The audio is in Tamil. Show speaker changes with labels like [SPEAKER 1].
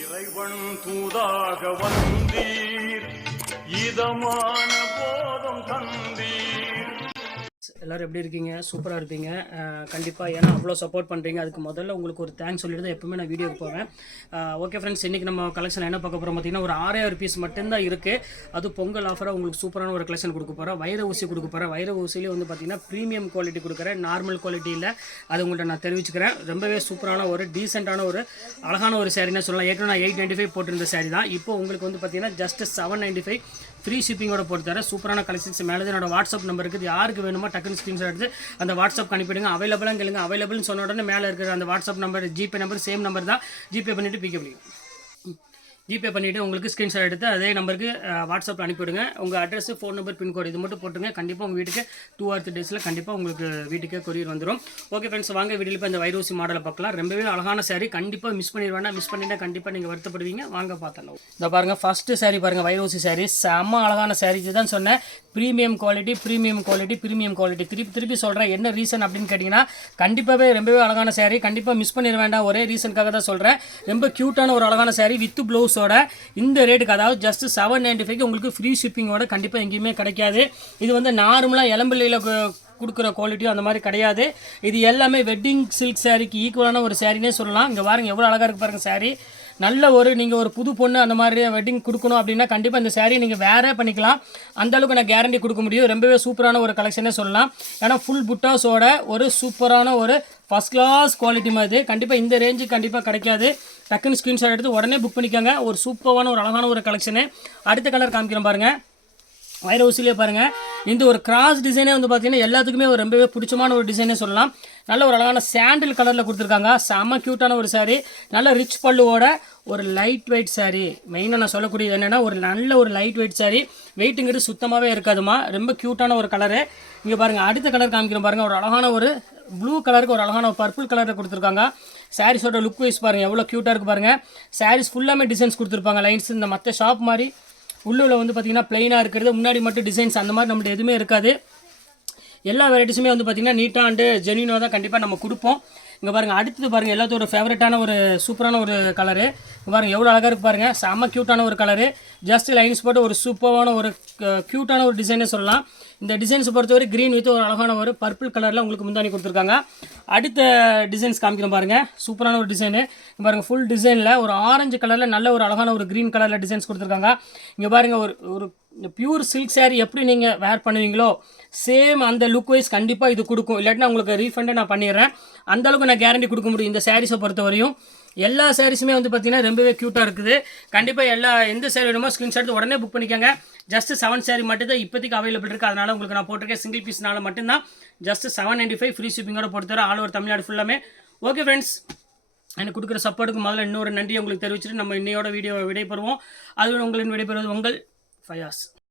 [SPEAKER 1] இறைவன் தூதாக வந்தீர். இதமான
[SPEAKER 2] எல்லாரும் எப்படி இருக்கீங்க? சூப்பராக இருப்பீங்க கண்டிப்பாக ஏன்னா அவ்வளோ சப்போர்ட் பண்ணுறீங்க அதுக்கு முதல்ல உங்களுக்கு ஒரு தேங்க்ஸ் சொல்லிட்டு தான் எப்பவுமே நான் வீடியோக்கு போவேன். ஓகே ஃப்ரெண்ட்ஸ் இன்றைக்கி நம்ம கலெக்ஷன் என்ன பார்க்க போகிறோம் பார்த்தீங்கன்னா ஒரு ஆறாயிரம் பீஸ் மட்டும்தான் இருக்குது அது பொங்கல் ஆஃபராக உங்களுக்கு சூப்பரான ஒரு கலெக்ஷன் கொடுக்க போகிறோம் வைர ஊசி கொடுக்க போகிறேன் வைர ஊசியிலே வந்து பார்த்தீங்கன்னா ப்ரீமியம் குவாலிட்டி கொடுக்குறேன் நார்மல் குவாலிட்டி இல்லை. அது உங்கள்கிட்ட நான் தெரிவிச்சுக்கிறேன். ரொம்பவே சூப்பரான ஒரு டீசெண்டான ஒரு அழகான ஒரு சாரின்னு சொல்லலாம். ஏற்கனவே நான் எயிட் நைன்ட்டி ஃபைவ் போட்டிருந்த சாரி தான். இப்போ உங்களுக்கு வந்து பார்த்தீங்கன்னா just seven ninety five free ஷிப்பிங்கோட போட்டு தரேன். சூப்பரான கலெக்ஷன்ஸ் மேலே என்னோட வாட்ஸ்அப் நம்பர் இருக்குது யாருக்கு வேணுமோ டக்குன்னு ஸ்க்ரீன்ஷாட் எடுத்து அந்த வாட்ஸ்அப் அனுப்பிடுங்க. அவைலபிளாக கேளுங்க. அவைலபிள்னு சொன்ன உடனே மேலே இருக்கிற அந்த WhatsApp number GPay number same number தான் ஜிபே பண்ணிவிட்டு பிக்கப் பண்ணிக்கலாம் ஜிபே பண்ணிவிட்டு உங்களுக்கு ஸ்க்ரீன்ஷாட் எடுத்து அதே நம்பருக்கு வாட்ஸ்அப்பில் அனுப்பிவிடுங்க. உங்கள் அட்ரஸ் ஃபோன் நம்பர் பின்கோடு இது மட்டும் போட்டுருங்க. கண்டிப்பாக உங்கள் வீட்டுக்கு டூ ஆர் த்ரீ டேஸில் கண்டிப்பாக உங்களுக்கு வீட்டுக்கே கொரியர் வந்துடும் ஓகே ஃப்ரெண்ட்ஸ் வாங்க வீட்டில் இப்போ இந்த வைரோசி மாடலை பார்க்கலாம். ரொம்பவே அழகான சாரி கண்டிப்பாக மிஸ் பண்ணிடுவேன் மிஸ் பண்ணிட்டா கண்டிப்பாக நீங்கள் வருத்தப்படுவீங்க. வாங்க பார்த்தலாம் இந்த பாருங்கள் ஃபஸ்ட்டு சாரி பாருங்கள் வைரோசி சாரி செம்ம அழகான saree. தான் சொன்னேன். Premium quality premium quality premium quality திருப்பி திருப்பி சொல்கிறேன் என்ன ரீசன் அப்படின்னு கேட்டிங்கன்னா கண்டிப்பாகவே ரொம்பவே அழகான சாரி கண்டிப்பாக மிஸ் பண்ணிட வேண்டாம். ஒரே ரீசனுக்காக தான் சொல்கிறேன் ரொம்ப க்யூட்டான ஒரு அழகான சாரி வித் ப்ளவுஸோட இந்த ரேட்டுக்கு அதாவது ஜஸ்ட் செவன் நைன்ட்டி ஃபைவ் உங்களுக்கு ஃப்ரீ ஷிப்பிங்கோட கண்டிப்பாக எங்கேயுமே கிடைக்காது. இது வந்து நார்மலாக இளம்பிள்ளையில் கொடுக்குற குவாலிட்டியும் அந்த மாதிரி கிடையாது. இது எல்லாமே வெட்டிங் சில்க் சாரீக்கு ஈக்குவலான ஒரு சாரினே சொல்லலாம். இங்கே வாருங்க எவ்வளோ அழகாக இருக்கு பாருங்க சாரீ நல்ல ஒரு நீங்கள் ஒரு புது பொண்ணு அந்த மாதிரி வெட்டிங் கொடுக்கணும் அப்படின்னா கண்டிப்பாக இந்த சேரீ நீங்கள் வேறே பண்ணிக்கலாம். அந்த அளவுக்கு நான் கேரண்டி கொடுக்க முடியும். ரொம்பவே சூப்பரான ஒரு கலெக்ஷனே சொல்லலாம். ஏன்னா ஃபுல் புட்டாஸோட ஒரு சூப்பரான ஒரு ஃபஸ்ட் கிளாஸ் குவாலிட்டி மாதிரி கண்டிப்பாக இந்த ரேஞ்சுக்கு கண்டிப்பாக கிடைக்காது. டக்குன்னு ஸ்க்ரீன்ஷாட் எடுத்து உடனே புக் பண்ணிக்கோங்க. ஒரு சூப்பரான ஒரு அழகான ஒரு கலெக்ஷனு அடுத்த கலர் காமிக்கிறேன் பாருங்கள் வைர ஊசிலே பாருங்கள் இந்த ஒரு கிராஸ் டிசைனே வந்து பார்த்தீங்கன்னா எல்லாத்துக்குமே ஒரு ரொம்பவே பிடிச்சமான ஒரு டிசைனே சொல்லலாம். நல்ல ஒரு அழகான சாண்டில் கலரில் கொடுத்துருக்காங்க. செம்ம க்யூட்டான ஒரு saree. நல்ல ரிச் பல்லுவோட ஒரு லைட் வெயிட் சாரீ மெயினாக நான் சொல்லக்கூடியது என்னென்னா ஒரு நல்ல ஒரு லைட் வெயிட் சாரீ வெயிட்டுங்கிறது சுத்தமாகவே இருக்காதுமா. ரொம்ப க்யூட்டான ஒரு கலரு இங்கே பாருங்கள் அடுத்த கலர் காமிக்கிறோம் பாருங்கள் ஒரு அழகான ஒரு ப்ளூ கலருக்கு ஒரு அழகான பர்பிள் கலரில் கொடுத்துருக்காங்க. சாரீஸோட லுக் வைஸ் பாருங்கள் எவ்வளோ க்யூட்டாக இருக்குது பாருங்கள் சாரீஸ் ஃபுல்லாமே டிசைன்ஸ் கொடுத்துருப்பாங்க லைன்ஸ் இந்த மற்ற ஷாப் மாதிரி உள்ளுல வந்து பார்த்தீங்கன்னா ப்ளைனாக இருக்கிறது. முன்னாடி மட்டும் டிசைன்ஸ் அந்த மாதிரி நம்மள்ட்ட எதுவுமே இருக்காது. எல்லா வெரைட்டிஸுமே வந்து பார்த்திங்கன்னா நீட்டாக அண்டு ஜெனினோ தான் கண்டிப்பாக நம்ம கொடுப்போம். இங்கே பாருங்கள் அடுத்தது பாருங்கள் எல்லாத்தோட ஃபேவரட்டான ஒரு சூப்பரான ஒரு கலரு இங்கே பாருங்கள் எவ்வளோ அழகாக இருக்கு பாருங்கள் செம்ம க்யூட்டான ஒரு கலரு ஜஸ்ட் லைன்ஸ் போட்டு ஒரு சூப்பரான ஒரு க்யூட்டான ஒரு டிசைனே சொல்லலாம். இந்த டிசைன்ஸ் பொறுத்தவரை க்ரீன் வித் ஒரு அழகான ஒரு பர்பிள் கலரில் உங்களுக்கு முந்தானி கொடுத்துருக்காங்க. அடுத்த டிசைன்ஸ் காமிக்கிறோம் பாருங்கள் சூப்பரான ஒரு டிசைனு இங்கே பாருங்கள் ஃபுல் டிசைனில் ஒரு ஆரஞ்சு கலரில் நல்ல ஒரு அழகான ஒரு க்ரீன் கலரில் டிசைன்ஸ் கொடுத்துருக்காங்க. இங்கே பாருங்கள் ஒரு ஒரு பியூர் சில்க் saree எப்படி நீங்கள் வேர் பண்ணுவீங்களோ சேம் அந்த லுக் வைஸ் கண்டிப்பாக இது கொடுக்கும். இல்லாட்டினா உங்களுக்கு ரீஃபண்டை நான் பண்ணிடுறேன். அந்தளவுக்கு நான் கேரண்டி கொடுக்க முடியும் இந்த சாரீஸை பொறுத்தவரையும். எல்லா சாரீஸுமே வந்து பார்த்தீங்கன்னா ரொம்பவே க்யூட்டாக இருக்குது. கண்டிப்பாக எல்லா எந்த சாரி வேணுமோ ஸ்க்ரீன்ஷாட் எடுத்து உடனே புக் பண்ணிக்கோங்க. ஜஸ்ட் செவன் சாரி மட்டும் தான் இப்போதைக்கு அவைலபிள் இருக்குது அதனால் உங்களுக்கு நான் போட்டிருக்கேன் சிங்கிள் பீஸ்னால மட்டும்தான். Just seven ninety five free ஷிப்பிங்கோட பொறுத்தவரை ஆல் ஓவர் தமிழ்நாடு ஃபுல்லாமே ஓகே ஃப்ரெண்ட்ஸ் எனக்கு கொடுக்குற சப்போர்ட்டுக்கு முதல்ல இன்னொரு நன்றி உங்களுக்கு தெரிவிச்சுட்டு நம்ம இன்னையோட வீடியோ விடைபெறுவோம். அது உங்களின் விடைபெறுவது உங்கள் for us.